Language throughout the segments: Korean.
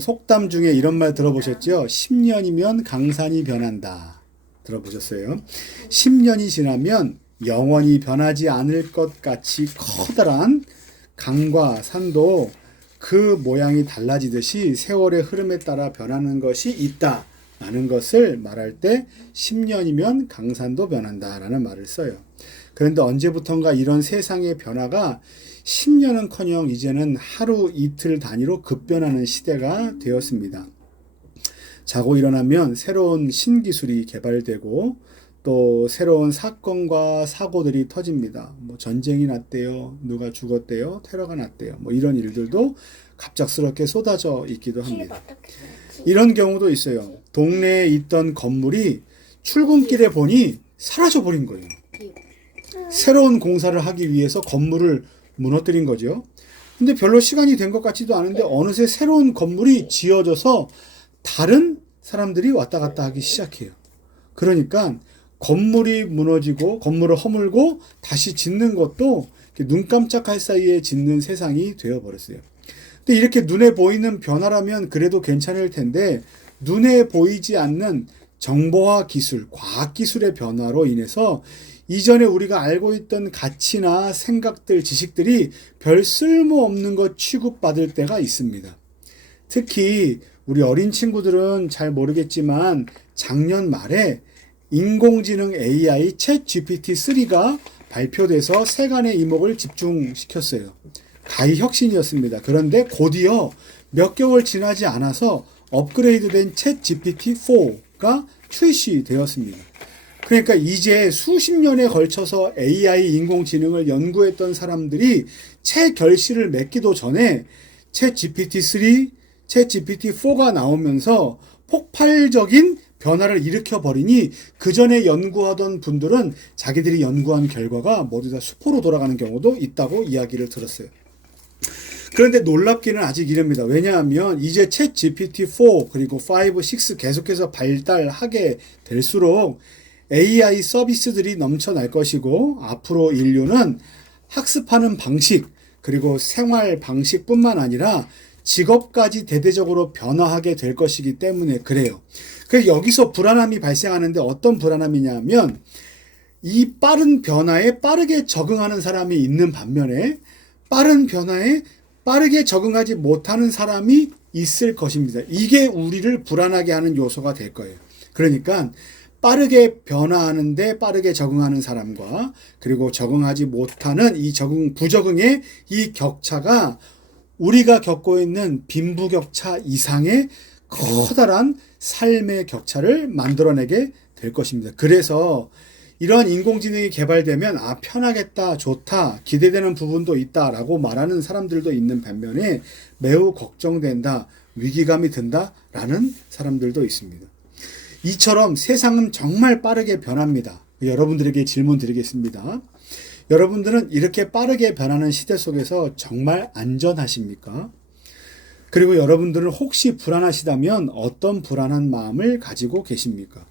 여러분 속담 중에 이런 말 들어보셨죠? 10년이면 강산이 변한다. 들어보셨어요? 10년이 지나면 영원히 변하지 않을 것 같이 커다란 강과 산도 그 모양이 달라지듯이 세월의 흐름에 따라 변하는 것이 있다. 라는 것을 말할 때 10년이면 강산도 변한다라는 말을 써요. 그런데 언제부턴가 이런 세상의 변화가 10년은커녕 이제는 하루 이틀 단위로 급변하는 시대가 되었습니다. 자고 일어나면 새로운 신기술이 개발되고 또 새로운 사건과 사고들이 터집니다. 뭐 전쟁이 났대요. 누가 죽었대요. 테러가 났대요. 뭐 이런 일들도 갑작스럽게 쏟아져 있기도 합니다. 이런 경우도 있어요. 동네에 있던 건물이 출근길에 보니 사라져 버린 거예요. 새로운 공사를 하기 위해서 건물을 무너뜨린 거죠. 근데 별로 시간이 된 것 같지도 않은데 어느새 새로운 건물이 지어져서 다른 사람들이 왔다 갔다 하기 시작해요. 그러니까 건물이 무너지고 건물을 허물고 다시 짓는 것도 눈 깜짝할 사이에 짓는 세상이 되어버렸어요. 근데 이렇게 눈에 보이는 변화라면 그래도 괜찮을 텐데 눈에 보이지 않는 정보화 기술, 과학기술의 변화로 인해서 이전에 우리가 알고 있던 가치나 생각들, 지식들이 별 쓸모없는 것 취급받을 때가 있습니다. 특히 우리 어린 친구들은 잘 모르겠지만 작년 말에 인공지능 AI 챗 GPT-3가 발표돼서 세간의 이목을 집중시켰어요. 가히 혁신이었습니다. 그런데 곧이어 몇 개월 지나지 않아서 업그레이드된 챗 GPT-4가 출시되었습니다. 그러니까 이제 수십 년에 걸쳐서 AI 인공지능을 연구했던 사람들이 채 결실을 맺기도 전에 챗 GPT-3, 챗 GPT-4가 나오면서 폭발적인 변화를 일으켜버리니 그 전에 연구하던 분들은 자기들이 연구한 결과가 모두 다 수포로 돌아가는 경우도 있다고 이야기를 들었어요. 그런데 놀랍기는 아직 이릅니다. 왜냐하면 이제 챗 GPT-4 그리고 5, 6 계속해서 발달하게 될수록 AI 서비스들이 넘쳐날 것이고 앞으로 인류는 학습하는 방식 그리고 생활 방식뿐만 아니라 직업까지 대대적으로 변화하게 될 것이기 때문에 그래요. 그래서 여기서 불안함이 발생하는데 어떤 불안함이냐면 이 빠른 변화에 빠르게 적응하는 사람이 있는 반면에 빠른 변화에 빠르게 적응하지 못하는 사람이 있을 것입니다. 이게 우리를 불안하게 하는 요소가 될 거예요. 그러니까 빠르게 변화하는데 빠르게 적응하는 사람과 그리고 적응하지 못하는 이 부적응의 이 격차가 우리가 겪고 있는 빈부격차 이상의 커다란 삶의 격차를 만들어내게 될 것입니다. 그래서 이런 인공지능이 개발되면 편하겠다, 좋다, 기대되는 부분도 있다라고 말하는 사람들도 있는 반면에 매우 걱정된다, 위기감이 든다라는 사람들도 있습니다. 이처럼 세상은 정말 빠르게 변합니다. 여러분들에게 질문 드리겠습니다. 여러분들은 이렇게 빠르게 변하는 시대 속에서 정말 안전하십니까? 그리고 여러분들은 혹시 불안하시다면 어떤 불안한 마음을 가지고 계십니까?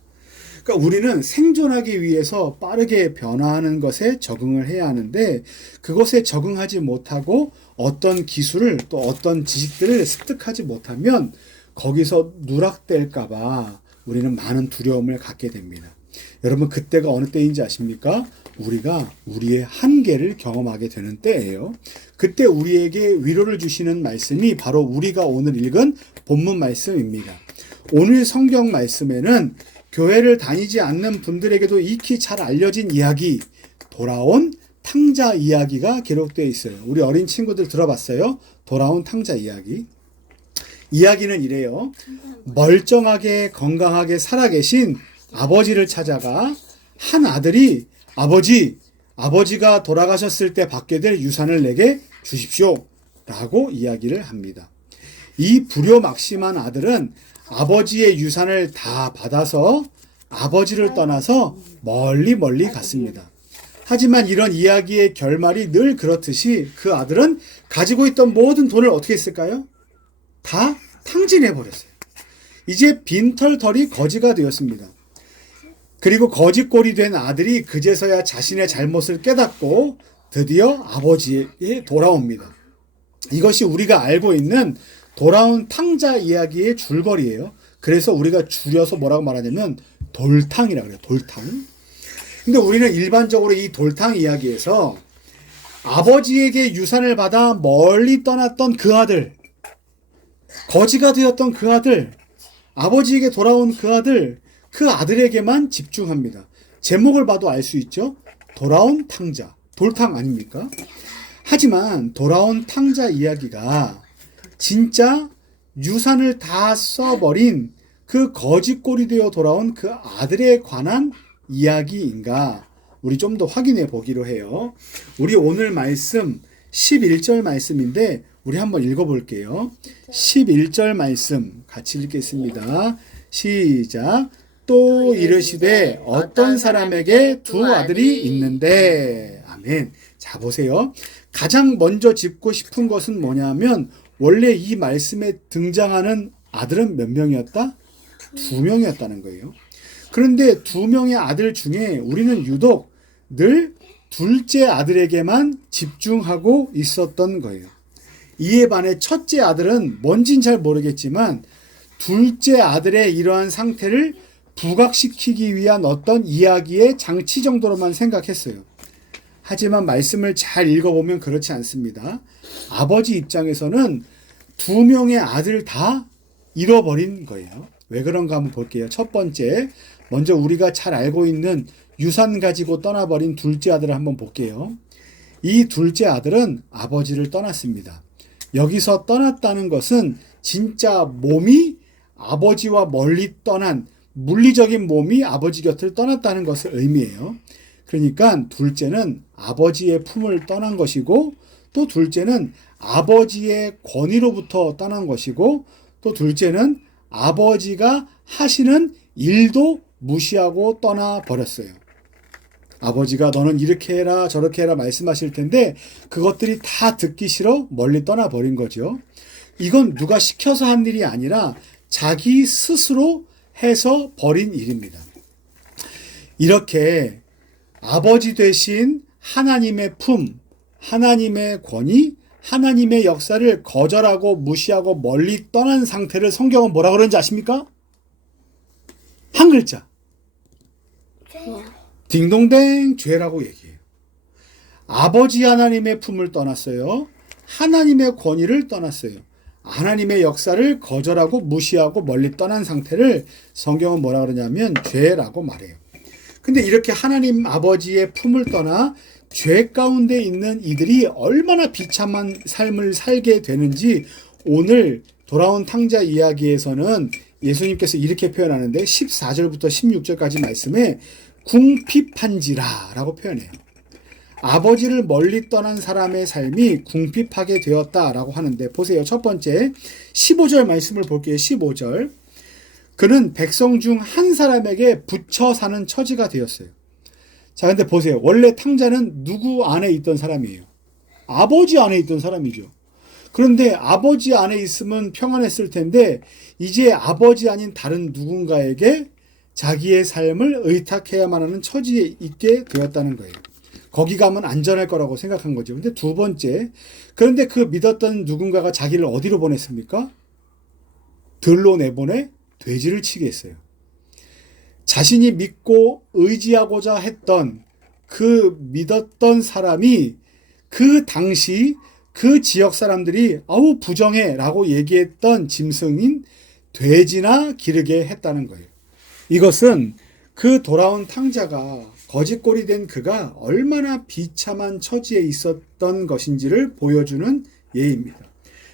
그러니까 우리는 생존하기 위해서 빠르게 변화하는 것에 적응을 해야 하는데 그것에 적응하지 못하고 어떤 기술을 또 어떤 지식들을 습득하지 못하면 거기서 누락될까 봐 우리는 많은 두려움을 갖게 됩니다. 여러분 그때가 어느 때인지 아십니까? 우리가 우리의 한계를 경험하게 되는 때예요. 그때 우리에게 위로를 주시는 말씀이 바로 우리가 오늘 읽은 본문 말씀입니다. 오늘 성경 말씀에는 교회를 다니지 않는 분들에게도 익히 잘 알려진 이야기, 돌아온 탕자 이야기가 기록되어 있어요. 우리 어린 친구들 들어봤어요? 돌아온 탕자 이야기. 이야기는 이래요. 멀쩡하게 건강하게 살아계신 아버지를 찾아가 한 아들이 아버지가 돌아가셨을 때 받게 될 유산을 내게 주십시오 라고 이야기를 합니다. 이 불효막심한 아들은 아버지의 유산을 다 받아서 아버지를 떠나서 멀리 갔습니다. 하지만 이런 이야기의 결말이 늘 그렇듯이 그 아들은 가지고 있던 모든 돈을 어떻게 했을까요? 다 탕진해버렸어요. 이제 빈털털이 거지가 되었습니다. 그리고 거지꼴이 된 아들이 그제서야 자신의 잘못을 깨닫고 드디어 아버지에게 돌아옵니다. 이것이 우리가 알고 있는 돌아온 탕자 이야기의 줄거리예요. 그래서 우리가 줄여서 뭐라고 말하냐면 돌탕이라고 그래요. 돌탕. 근데 우리는 일반적으로 이 돌탕 이야기에서 아버지에게 유산을 받아 멀리 떠났던 그 아들, 거지가 되었던 그 아들, 아버지에게 돌아온 그 아들, 그 아들에게만 집중합니다. 제목을 봐도 알 수 있죠? 돌아온 탕자, 돌탕 아닙니까? 하지만 돌아온 탕자 이야기가 진짜 유산을 다 써버린 그 거지꼴이 되어 돌아온 그 아들에 관한 이야기인가? 우리 좀 더 확인해 보기로 해요. 우리 오늘 말씀 11절 말씀인데 우리 한번 읽어볼게요. 11절 말씀 같이 읽겠습니다. 시작. 또 이르시되 어떤 사람에게 두 아들이 있는데. 아멘. 자, 보세요. 가장 먼저 짚고 싶은 것은 뭐냐면 원래 이 말씀에 등장하는 아들은 몇 명이었다? 두 명이었다는 거예요. 그런데 두 명의 아들 중에 우리는 유독 늘 둘째 아들에게만 집중하고 있었던 거예요. 이에 반해 첫째 아들은 뭔진 잘 모르겠지만 둘째 아들의 이러한 상태를 부각시키기 위한 어떤 이야기의 장치 정도로만 생각했어요. 하지만 말씀을 잘 읽어보면 그렇지 않습니다. 아버지 입장에서는 두 명의 아들 다 잃어버린 거예요. 왜 그런가 한번 볼게요. 첫 번째, 먼저 우리가 잘 알고 있는 유산 가지고 떠나버린 둘째 아들을 한번 볼게요. 이 둘째 아들은 아버지를 떠났습니다. 여기서 떠났다는 것은 진짜 몸이 아버지와 멀리 떠난 물리적인 몸이 아버지 곁을 떠났다는 것을 의미해요. 그러니까 둘째는 아버지의 품을 떠난 것이고 또 둘째는 아버지의 권위로부터 떠난 것이고 또 둘째는 아버지가 하시는 일도 무시하고 떠나버렸어요. 아버지가 너는 이렇게 해라 저렇게 해라 말씀하실 텐데 그것들이 다 듣기 싫어 멀리 떠나버린 거죠. 이건 누가 시켜서 한 일이 아니라 자기 스스로 해서 버린 일입니다. 이렇게 아버지 되신 하나님의 품, 하나님의 권위, 하나님의 역사를 거절하고 무시하고 멀리 떠난 상태를 성경은 뭐라 그러는지 아십니까? 한 글자. 딩동댕 죄라고 얘기해요. 아버지 하나님의 품을 떠났어요. 하나님의 권위를 떠났어요. 하나님의 역사를 거절하고 무시하고 멀리 떠난 상태를 성경은 뭐라 그러냐면 죄라고 말해요. 근데 이렇게 하나님 아버지의 품을 떠나 죄 가운데 있는 이들이 얼마나 비참한 삶을 살게 되는지 오늘 돌아온 탕자 이야기에서는 예수님께서 이렇게 표현하는데 14절부터 16절까지 말씀에 궁핍한지라 라고 표현해요. 아버지를 멀리 떠난 사람의 삶이 궁핍하게 되었다라고 하는데 보세요. 첫 번째 15절 말씀을 볼게요. 15절. 그는 백성 중 한 사람에게 붙여 사는 처지가 되었어요. 자, 근데 보세요. 원래 탕자는 누구 안에 있던 사람이에요? 아버지 안에 있던 사람이죠. 그런데 아버지 안에 있으면 평안했을 텐데 이제 아버지 아닌 다른 누군가에게 자기의 삶을 의탁해야만 하는 처지에 있게 되었다는 거예요. 거기 가면 안전할 거라고 생각한 거죠. 근데 두 번째, 그런데 그 믿었던 누군가가 자기를 어디로 보냈습니까? 들로 내보내 돼지를 치게 했어요. 자신이 믿고 의지하고자 했던 그 믿었던 사람이 그 당시 그 지역 사람들이 아우 부정해 라고 얘기했던 짐승인 돼지나 기르게 했다는 거예요. 이것은 그 돌아온 탕자가 거짓골이 된 그가 얼마나 비참한 처지에 있었던 것인지를 보여주는 예입니다.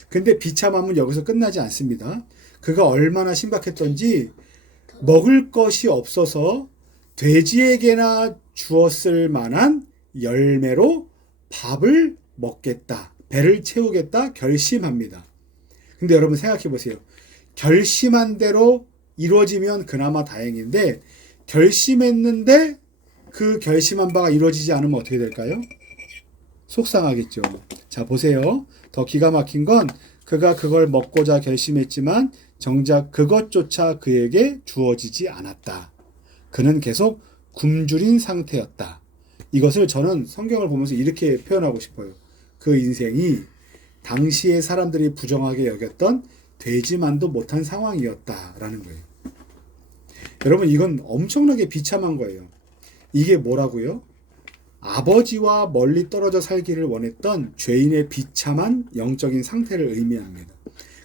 근데 비참함은 여기서 끝나지 않습니다. 그가 얼마나 신박했던지 먹을 것이 없어서 돼지에게나 주었을 만한 열매로 밥을 먹겠다. 배를 채우겠다 결심합니다. 근데 여러분 생각해 보세요. 결심한 대로 이루어지면 그나마 다행인데 결심했는데 그 결심한 바가 이루어지지 않으면 어떻게 될까요? 속상하겠죠. 자, 보세요. 더 기가 막힌 건 그가 그걸 먹고자 결심했지만 정작 그것조차 그에게 주어지지 않았다. 그는 계속 굶주린 상태였다. 이것을 저는 성경을 보면서 이렇게 표현하고 싶어요. 그 인생이 당시의 사람들이 부정하게 여겼던 되지만도 못한 상황이었다라는 거예요. 여러분, 이건 엄청나게 비참한 거예요. 이게 뭐라고요? 아버지와 멀리 떨어져 살기를 원했던 죄인의 비참한 영적인 상태를 의미합니다.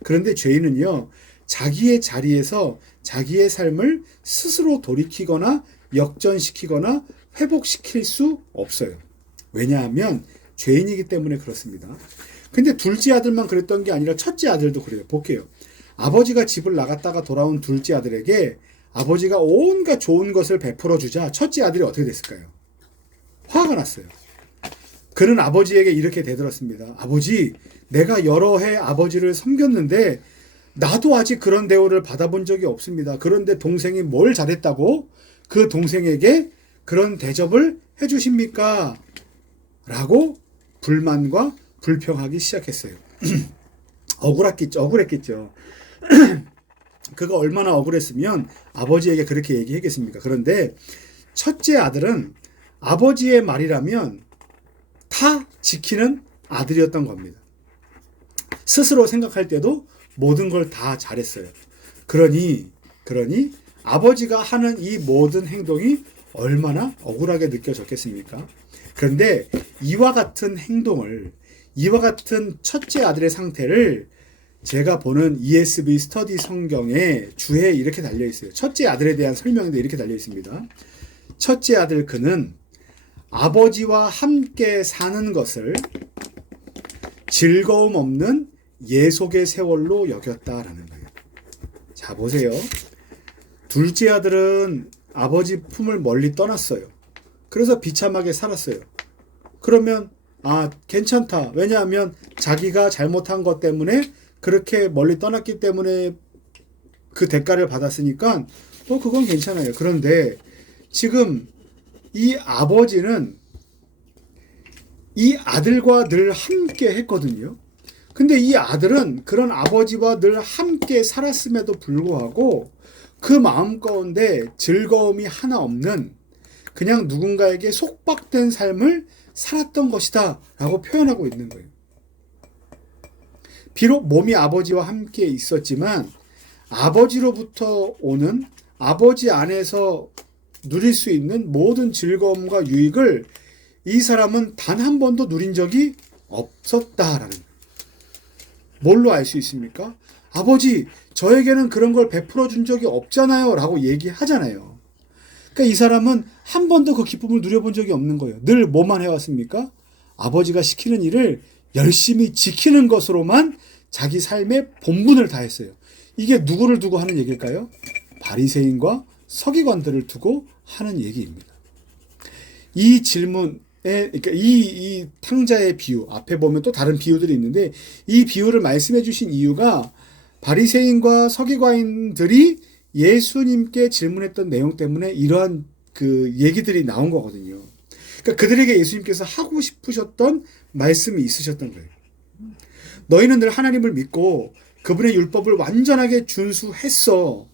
그런데 죄인은요, 자기의 자리에서 자기의 삶을 스스로 돌이키거나 역전시키거나 회복시킬 수 없어요. 왜냐하면 죄인이기 때문에 그렇습니다. 근데 둘째 아들만 그랬던 게 아니라 첫째 아들도 그래요. 볼게요. 아버지가 집을 나갔다가 돌아온 둘째 아들에게 아버지가 온갖 좋은 것을 베풀어 주자 첫째 아들이 어떻게 됐을까요? 화가 났어요. 그는 아버지에게 이렇게 대들었습니다. 아버지, 내가 여러 해 아버지를 섬겼는데 나도 아직 그런 대우를 받아본 적이 없습니다. 그런데 동생이 뭘 잘했다고 그 동생에게 그런 대접을 해주십니까? 라고 불만과 불평하기 시작했어요. 억울했겠죠. 그가 얼마나 억울했으면 아버지에게 그렇게 얘기했겠습니까? 그런데 첫째 아들은 아버지의 말이라면 다 지키는 아들이었던 겁니다. 스스로 생각할 때도 모든 걸 다 잘했어요. 그러니 아버지가 하는 이 모든 행동이 얼마나 억울하게 느껴졌겠습니까? 그런데 이와 같은 행동을, 이와 같은 첫째 아들의 상태를 제가 보는 ESV 스터디 성경에 주에 이렇게 달려 있어요. 첫째 아들에 대한 설명인데 이렇게 달려 있습니다. 첫째 아들 그는 아버지와 함께 사는 것을 즐거움 없는 예속의 세월로 여겼다라는 거예요. 자, 보세요. 둘째 아들은 아버지 품을 멀리 떠났어요. 그래서 비참하게 살았어요. 그러면 괜찮다. 왜냐하면 자기가 잘못한 것 때문에 그렇게 멀리 떠났기 때문에 그 대가를 받았으니까 그건 괜찮아요. 그런데 지금 이 아버지는 이 아들과 늘 함께 했거든요. 근데 이 아들은 그런 아버지와 늘 함께 살았음에도 불구하고 그 마음 가운데 즐거움이 하나 없는 그냥 누군가에게 속박된 삶을 살았던 것이다 라고 표현하고 있는 거예요. 비록 몸이 아버지와 함께 있었지만 아버지로부터 오는 아버지 안에서 누릴 수 있는 모든 즐거움과 유익을 이 사람은 단 한 번도 누린 적이 없었다라는 거예요. 뭘로 알 수 있습니까? 아버지, 저에게는 그런 걸 베풀어 준 적이 없잖아요 라고 얘기하잖아요. 그러니까 이 사람은 한 번도 그 기쁨을 누려본 적이 없는 거예요. 늘 뭐만 해왔습니까? 아버지가 시키는 일을 열심히 지키는 것으로만 자기 삶의 본분을 다했어요. 이게 누구를 두고 하는 얘기일까요? 바리새인과 서기관들을 두고 하는 얘기입니다. 이 질문에, 그러니까 이 탕자의 비유, 앞에 보면 또 다른 비유들이 있는데 이 비유를 말씀해 주신 이유가 바리새인과 서기관들이 예수님께 질문했던 내용 때문에 이러한 그 얘기들이 나온 거거든요. 그러니까 그들에게 예수님께서 하고 싶으셨던 말씀이 있으셨던 거예요. 너희는 늘 하나님을 믿고 그분의 율법을 완전하게 준수했어.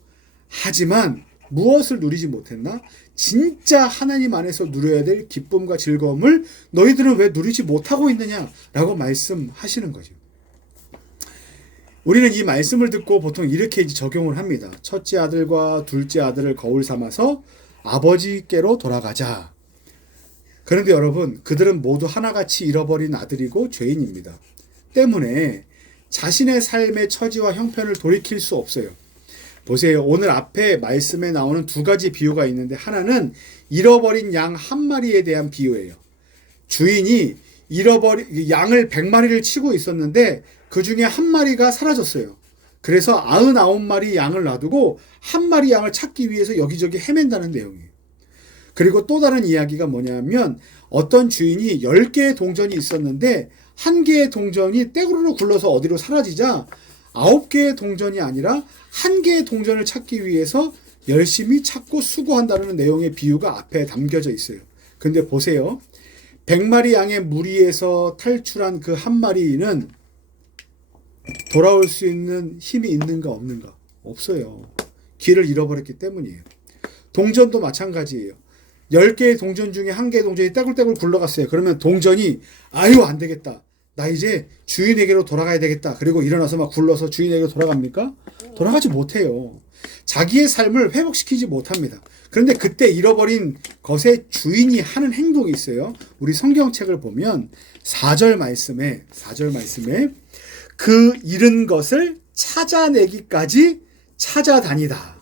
하지만 무엇을 누리지 못했나? 진짜 하나님 안에서 누려야 될 기쁨과 즐거움을 너희들은 왜 누리지 못하고 있느냐라고 말씀하시는 거죠. 우리는 이 말씀을 듣고 보통 이렇게 적용을 합니다. 첫째 아들과 둘째 아들을 거울 삼아서 아버지께로 돌아가자. 그런데 여러분, 그들은 모두 하나같이 잃어버린 아들이고 죄인입니다. 때문에 자신의 삶의 처지와 형편을 돌이킬 수 없어요. 보세요. 오늘 앞에 말씀에 나오는 두 가지 비유가 있는데 하나는 잃어버린 양 한 마리에 대한 비유예요. 주인이 잃어버린 양을 100마리를 치고 있었는데 그 중에 한 마리가 사라졌어요. 그래서 99마리 양을 놔두고 한 마리 양을 찾기 위해서 여기저기 헤맨다는 내용이에요. 그리고 또 다른 이야기가 뭐냐면 어떤 주인이 10개의 동전이 있었는데 한 개의 동전이 떼구르르 굴러서 어디로 사라지자 9개의 동전이 아니라 한 개의 동전을 찾기 위해서 열심히 찾고 수고한다는 내용의 비유가 앞에 담겨져 있어요. 근데 보세요. 100마리 양의 무리에서 탈출한 그 한 마리는 돌아올 수 있는 힘이 있는가 없는가? 없어요. 길을 잃어버렸기 때문이에요. 동전도 마찬가지예요. 10개의 동전 중에 한 개의 동전이 떼굴떼굴 굴러갔어요. 그러면 동전이 안 되겠다. 나 이제 주인에게로 돌아가야 되겠다. 그리고 일어나서 막 굴러서 주인에게로 돌아갑니까? 돌아가지 못해요. 자기의 삶을 회복시키지 못합니다. 그런데 그때 잃어버린 것의 주인이 하는 행동이 있어요. 우리 성경책을 보면 4절 말씀에 그 잃은 것을 찾아내기까지 찾아다니다.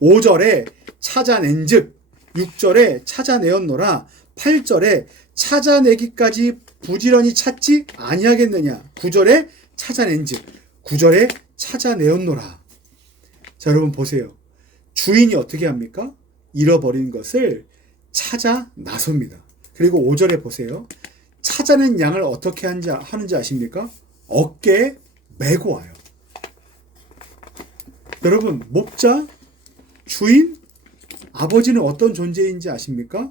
5절에 찾아낸즉, 6절에 찾아내었노라, 8절에 찾아내기까지 부지런히 찾지 아니하겠느냐, 9절에 찾아낸즉, 9절에 찾아내었노라. 자, 여러분 보세요. 주인이 어떻게 합니까? 잃어버린 것을 찾아 나섭니다. 그리고 5절에 보세요. 찾아낸 양을 어떻게 하는지 아십니까? 어깨에 메고 와요. 여러분, 목자, 주인, 아버지는 어떤 존재인지 아십니까?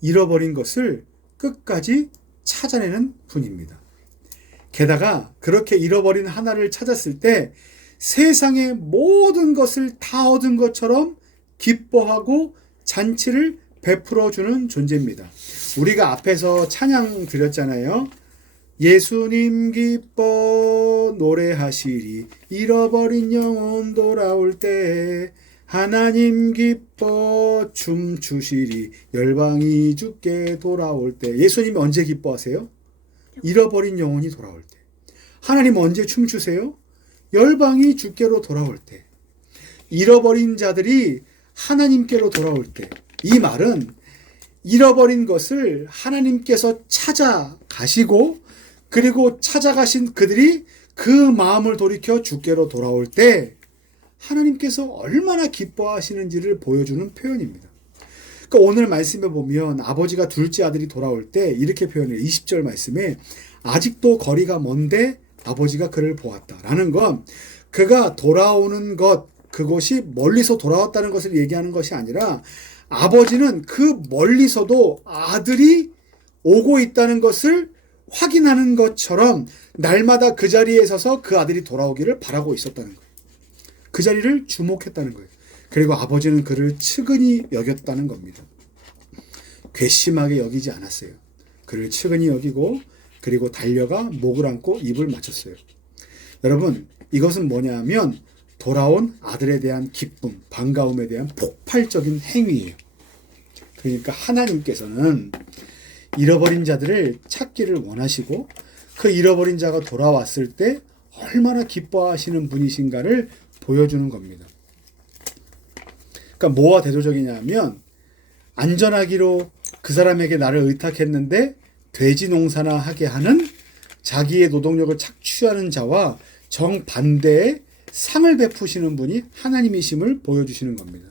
잃어버린 것을 끝까지 찾아내는 분입니다. 게다가 그렇게 잃어버린 하나를 찾았을 때 세상의 모든 것을 다 얻은 것처럼 기뻐하고 잔치를 베풀어주는 존재입니다. 우리가 앞에서 찬양 드렸잖아요. 예수님 기뻐 노래하시리 잃어버린 영혼 돌아올 때, 하나님 기뻐 춤추시리 열방이 주께 돌아올 때. 예수님이 언제 기뻐하세요? 잃어버린 영혼이 돌아올 때. 하나님 언제 춤추세요? 열방이 주께로 돌아올 때. 잃어버린 자들이 하나님께로 돌아올 때. 이 말은 잃어버린 것을 하나님께서 찾아가시고, 그리고 찾아가신 그들이 그 마음을 돌이켜 주께로 돌아올 때 하나님께서 얼마나 기뻐하시는지를 보여주는 표현입니다. 그러니까 오늘 말씀에 보면 아버지가 둘째 아들이 돌아올 때 이렇게 표현해요. 20절 말씀에 아직도 거리가 먼데 아버지가 그를 보았다라는 건, 그가 돌아오는 것, 그것이 멀리서 돌아왔다는 것을 얘기하는 것이 아니라, 아버지는 그 멀리서도 아들이 오고 있다는 것을 확인하는 것처럼 날마다 그 자리에 서서 그 아들이 돌아오기를 바라고 있었다는 거예요. 그 자리를 주목했다는 거예요. 그리고 아버지는 그를 측은히 여겼다는 겁니다. 괘씸하게 여기지 않았어요. 그를 측은히 여기고, 그리고 달려가 목을 안고 입을 맞췄어요. 여러분, 이것은 뭐냐면 돌아온 아들에 대한 기쁨, 반가움에 대한 폭발적인 행위예요. 그러니까 하나님께서는 잃어버린 자들을 찾기를 원하시고, 그 잃어버린 자가 돌아왔을 때 얼마나 기뻐하시는 분이신가를 보여주는 겁니다. 그러니까 뭐와 대조적이냐면, 안전하기로 그 사람에게 나를 의탁했는데 돼지 농사나 하게 하는 자기의 노동력을 착취하는 자와 정반대의 상을 베푸시는 분이 하나님이심을 보여주시는 겁니다.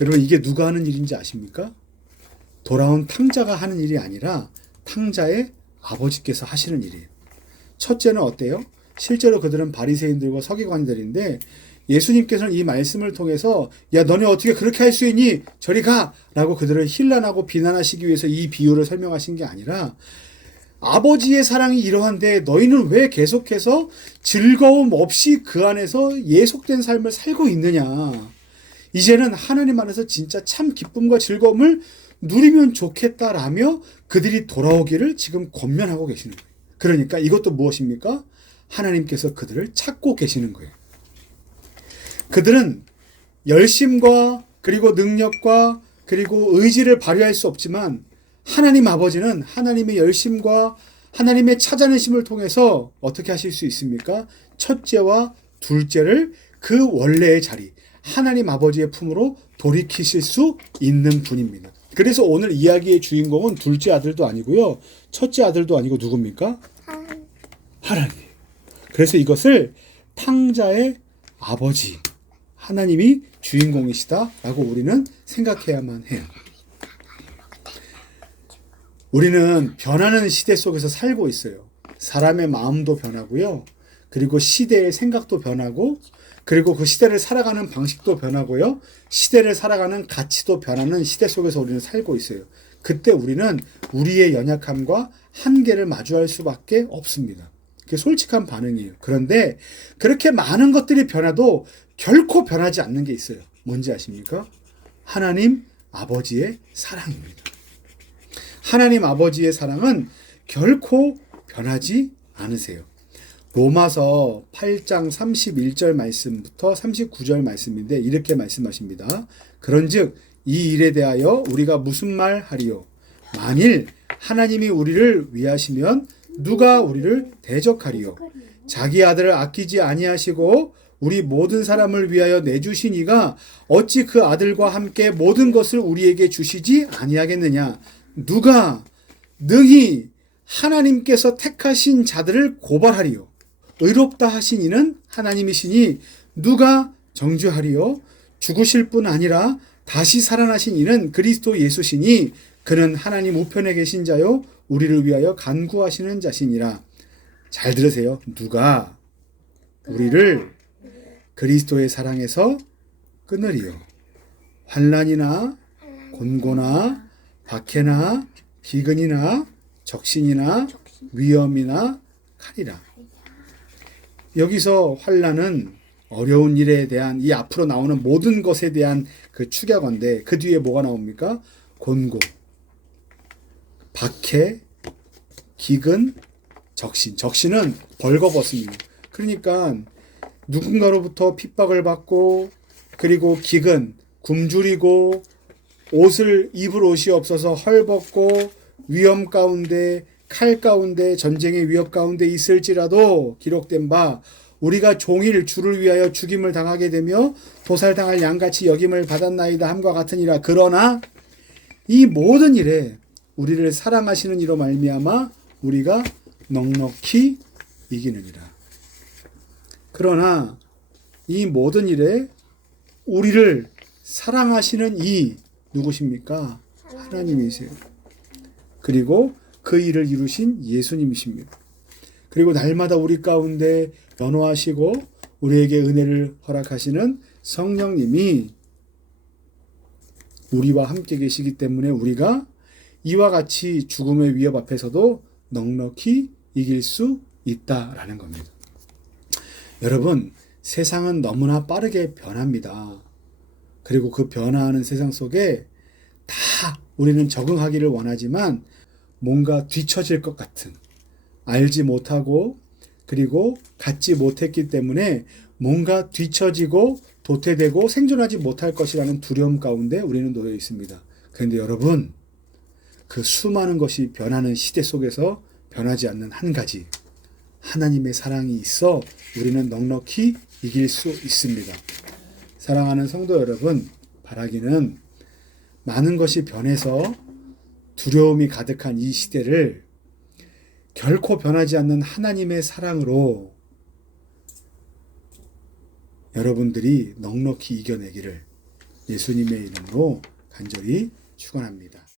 여러분, 이게 누가 하는 일인지 아십니까? 돌아온 탕자가 하는 일이 아니라 탕자의 아버지께서 하시는 일이에요. 첫째는 어때요? 실제로 그들은 바리새인들과 서기관들인데, 예수님께서는 이 말씀을 통해서 야, 너네 어떻게 그렇게 할 수 있니? 저리 가! 라고 그들을 힐난하고 비난하시기 위해서 이 비유를 설명하신 게 아니라, 아버지의 사랑이 이러한데 너희는 왜 계속해서 즐거움 없이 그 안에서 예속된 삶을 살고 있느냐. 이제는 하나님 안에서 진짜 참 기쁨과 즐거움을 누리면 좋겠다라며 그들이 돌아오기를 지금 권면하고 계시는 거예요. 그러니까 이것도 무엇입니까? 하나님께서 그들을 찾고 계시는 거예요. 그들은 열심과 그리고 능력과 그리고 의지를 발휘할 수 없지만, 하나님 아버지는 하나님의 열심과 하나님의 찾아내심을 통해서 어떻게 하실 수 있습니까? 첫째와 둘째를 그 원래의 자리, 하나님 아버지의 품으로 돌이키실 수 있는 분입니다. 그래서 오늘 이야기의 주인공은 둘째 아들도 아니고요, 첫째 아들도 아니고 누굽니까? 하나님. 그래서 이것을 탕자의 아버지, 하나님이 주인공이시다라고 우리는 생각해야만 해요. 우리는 변하는 시대 속에서 살고 있어요. 사람의 마음도 변하고요, 그리고 시대의 생각도 변하고, 그리고 그 시대를 살아가는 방식도 변하고요, 시대를 살아가는 가치도 변하는 시대 속에서 우리는 살고 있어요. 그때 우리는 우리의 연약함과 한계를 마주할 수밖에 없습니다. 그게 솔직한 반응이에요. 그런데 그렇게 많은 것들이 변해도 결코 변하지 않는 게 있어요. 뭔지 아십니까? 하나님 아버지의 사랑입니다. 하나님 아버지의 사랑은 결코 변하지 않으세요. 로마서 8장 31절 말씀부터 39절 말씀인데 이렇게 말씀하십니다. 그런즉 이 일에 대하여 우리가 무슨 말 하리요? 만일 하나님이 우리를 위하시면 누가 우리를 대적하리요? 자기 아들을 아끼지 아니하시고 우리 모든 사람을 위하여 내주신 이가 어찌 그 아들과 함께 모든 것을 우리에게 주시지 아니하겠느냐? 누가 능히 하나님께서 택하신 자들을 고발하리요? 의롭다 하신 이는 하나님이시니 누가 정죄하리요? 죽으실 뿐 아니라 다시 살아나신 이는 그리스도 예수시니 그는 하나님 우편에 계신 자요 우리를 위하여 간구하시는 자시니라. 잘 들으세요. 누가 우리를 그리스도의 사랑에서 끊으리요? 환난이나 곤고나 박해나 기근이나 적신이나 위험이나 칼이라. 여기서 환난은 어려운 일에 대한 이 앞으로 나오는 모든 것에 대한 그 축약어인데 그 뒤에 뭐가 나옵니까? 곤고, 박해, 기근, 적신. 적신은 벌거벗음이에요. 그러니까 누군가로부터 핍박을 받고 그리고 기근, 굶주리고 옷을 입을 옷이 없어서 헐벗고 위험 가운데 칼 가운데 전쟁의 위협 가운데 있을지라도 기록된 바 우리가 종일 주를 위하여 죽임을 당하게 되며 도살당할 양같이 여김을 받았나이다 함과 같으니라. 그러나 이 모든 일에 우리를 사랑하시는 이로 말미암아 우리가 넉넉히 이기느니라. 그러나 이 모든 일에 우리를 사랑하시는 이 누구십니까? 하나님이세요. 그리고 그 일을 이루신 예수님이십니다. 그리고 날마다 우리 가운데 변호하시고 우리에게 은혜를 허락하시는 성령님이 우리와 함께 계시기 때문에 우리가 이와 같이 죽음의 위협 앞에서도 넉넉히 이길 수 있다라는 겁니다. 여러분, 세상은 너무나 빠르게 변합니다. 그리고 그 변화하는 세상 속에 다 우리는 적응하기를 원하지만 뭔가 뒤처질 것 같은, 알지 못하고 그리고 갖지 못했기 때문에 뭔가 뒤처지고 도태되고 생존하지 못할 것이라는 두려움 가운데 우리는 놓여 있습니다. 그런데 여러분, 그 수많은 것이 변하는 시대 속에서 변하지 않는 한 가지, 하나님의 사랑이 있어 우리는 넉넉히 이길 수 있습니다. 사랑하는 성도 여러분, 바라기는 많은 것이 변해서 두려움이 가득한 이 시대를 결코 변하지 않는 하나님의 사랑으로 여러분들이 넉넉히 이겨내기를 예수님의 이름으로 간절히 축원합니다.